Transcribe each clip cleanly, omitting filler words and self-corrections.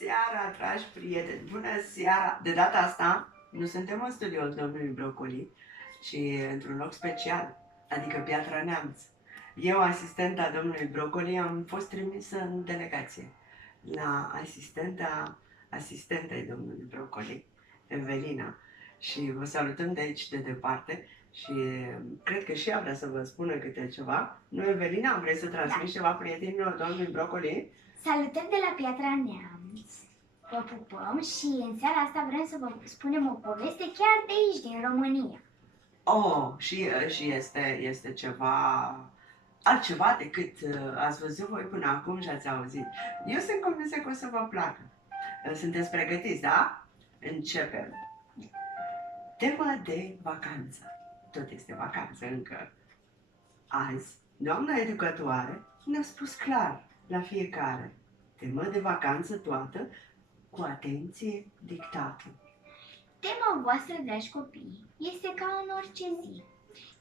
seara, dragi prieteni! Bună seara! De data asta nu suntem în studioul domnului Brocoli, ci într-un loc special, adică Piatra Neamț. Eu, asistenta domnului Brocoli, am fost trimisă în delegație la asistentei domnului Brocoli, Evelina. Și vă salutăm de aici, de departe. Și cred că și ea vrea să vă spună câte ceva. Nu, Evelina, vrei să transmiți ceva prietenilor domnului Brocoli? Salutări de la Piatra Neamț! Vă pupăm și în seara asta vrem să vă spunem o poveste chiar de aici, din România. Oh, și este ceva altceva decât ați văzut voi până acum și ați auzit. Eu sunt convinsă că o să vă placă. Sunteți pregătiți, da? Începem. Temă de vacanță. Tot este vacanță încă. Azi, doamna educatoare ne-a spus clar la fiecare. Temă de vacanță toată, cu atenție dictată. Tema voastră, dragi copii, este ca în orice zi.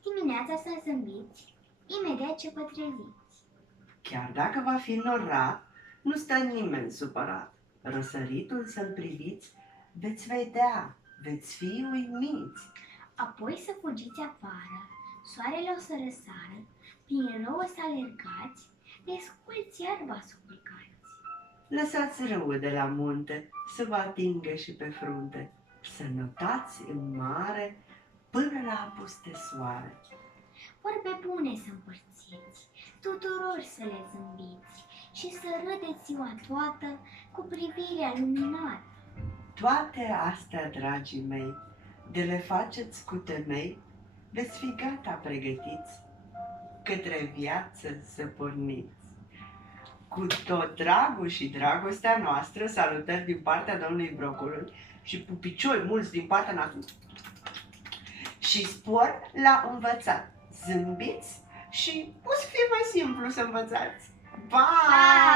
Dimineața să zâmbiți, imediat ce vă treziți. Chiar dacă va fi norat, nu stă nimeni supărat. Răsăritul să-l priviți, veți vedea, veți fi uimiți. Apoi să fugiți afară, soarele o să răsară, prin rău o să alergați, desculți iarba să culcați. Lăsați răul de la munte să vă atingă și pe frunte, să notați în mare până la apus de soare. Vorbe bune să împărțiți, tuturor să le zâmbiți și să râdeți ziua toată cu privirea luminată. Toate astea, dragii mei, de le faceți cu temei, veți fi gata pregătiți către viață să porniți. Cu tot dragul și dragostea noastră, salutări din partea domnului Brocoli și pupicioi mulți din partea noastră. Și spor la învățat. Zâmbiți și o să fie mai simplu să învățați. Bye!